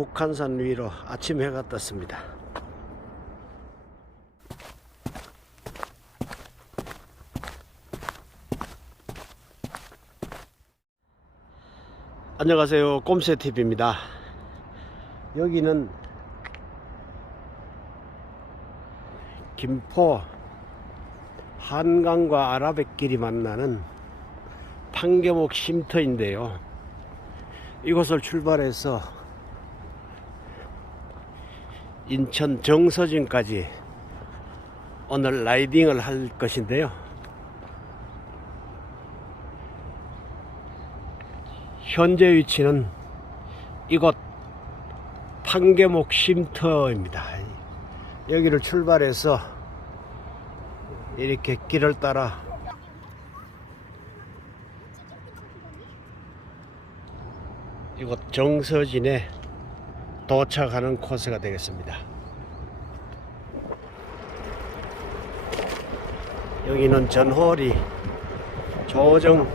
북한산 위로 아침 해가 떴습니다. 안녕하세요. 꼼새TV입니다. 여기는 김포 한강과 아라뱃길이 만나는 판계목 쉼터인데요. 이곳을 출발해서 인천 정서진까지 오늘 라이딩을 할 것인데요. 현재 위치는 이곳 판계목 쉼터입니다. 여기를 출발해서 이렇게 길을 따라 이곳 정서진에 도착하는 코스가 되겠습니다. 여기는 전홀이 조정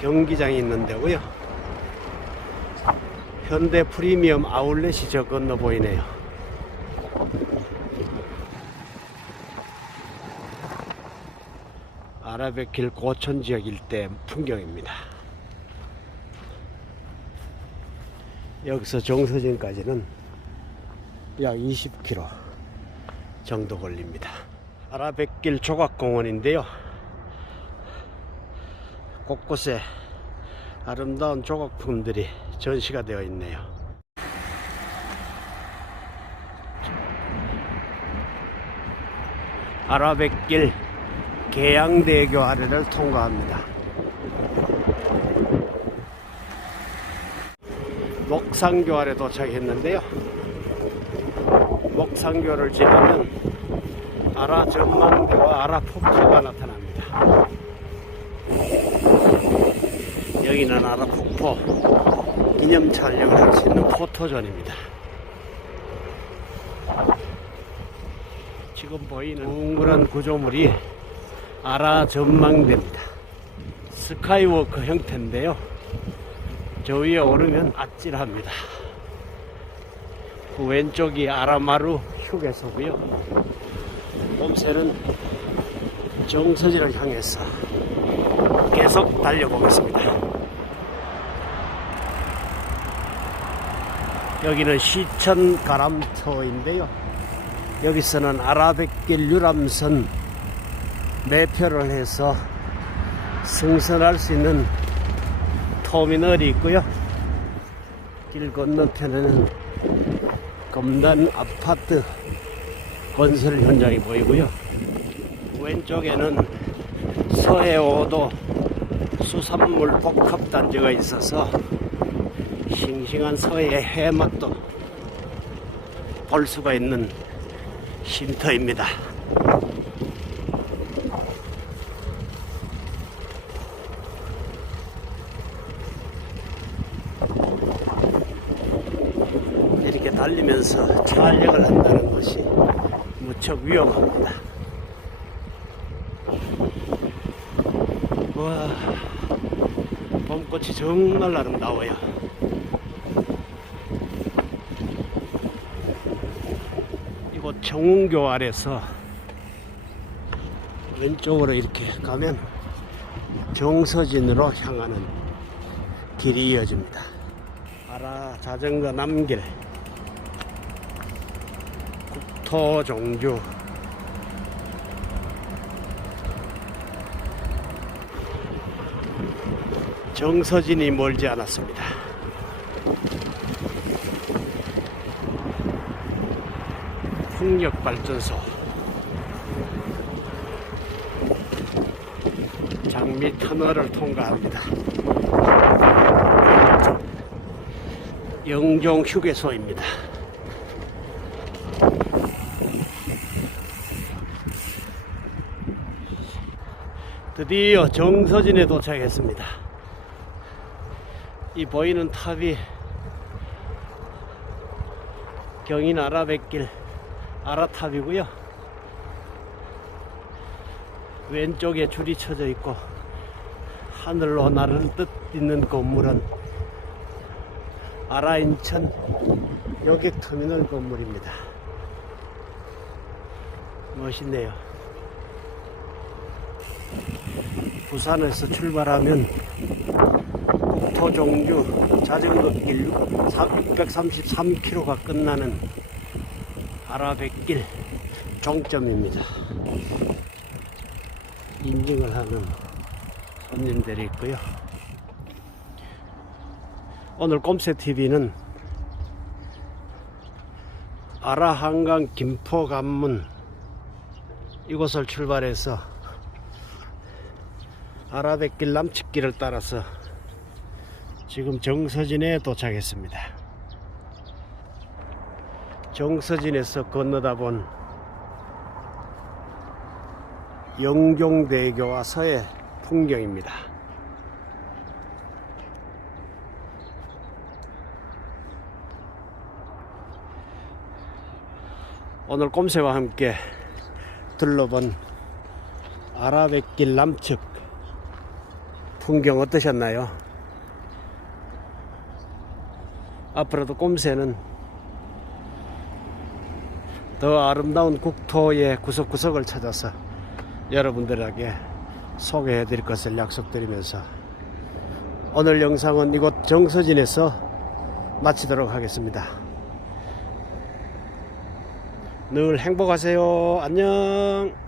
경기장이 있는 데고요. 현대 프리미엄 아울렛이 저 건너 보이네요. 아라뱃길 고천 지역 일대 풍경입니다. 여기서 정서진까지는 약 20km 정도 걸립니다. 아라뱃길 조각공원인데요. 곳곳에 아름다운 조각품들이 전시가 되어 있네요. 아라뱃길 계양대교 아래를 통과합니다. 목상교 아래 도착했는데요. 목상교를 지나면 아라 전망대와 아라 폭포가 나타납니다. 여기는 아라 폭포 기념 촬영을 할 수 있는 포토존입니다. 지금 보이는 둥그런 구조물이 아라 전망대입니다. 스카이워크 형태인데요. 저 위에 오르면 아찔합니다. 그 왼쪽이 아라마루 휴게소고요. 봄새는 정서지를 향해서 계속 달려보겠습니다. 여기는 시천 가람터인데요. 여기서는 아라뱃길 유람선 매표를 해서 승선할 수 있는 터미널이 있고요. 길 건너편에는 검단 아파트 건설 현장이 보이고요. 왼쪽에는 서해오도 수산물 복합 단지가 있어서 싱싱한 서해 해맛도 볼 수가 있는 쉼터입니다. 이렇게 달리면서 촬영을 한다는 것이 무척 위험합니다. 와, 봄꽃이 정말 아름다워요. 이곳 정운교 아래서 왼쪽으로 이렇게 가면 정서진으로 향하는 길이 이어집니다. 아라 자전거 남길 국토 종주 정서진이 멀지 않았습니다. 풍력발전소 장미 터널을 통과합니다. 영종 휴게소입니다. 드디어 정서진에 도착했습니다. 이 보이는 탑이 경인 아라뱃길 아라탑이고요. 왼쪽에 줄이 쳐져 있고 하늘로 나를 뜻 있는 건물은 아라인천 여객 터미널 건물입니다. 멋있네요. 부산에서 출발하면 국토 종주 자전거 길 633km가 끝나는 아라뱃길 종점입니다. 인증을 하는 손님들이 있고요. 오늘 꼼새 TV는 아라 한강 김포 관문 이곳을 출발해서 아라뱃길 남측길을 따라서 지금 정서진에 도착했습니다. 정서진에서 건너다 본 영종대교와 서해 풍경입니다. 오늘 꼼새와 함께 둘러본 아라뱃길 남측 풍경 어떠셨나요? 앞으로도 꼼새는 더 아름다운 국토의 구석구석을 찾아서 여러분들에게 소개해 드릴 것을 약속드리면서 오늘 영상은 이곳 정서진에서 마치도록 하겠습니다. 늘 행복하세요. 안녕.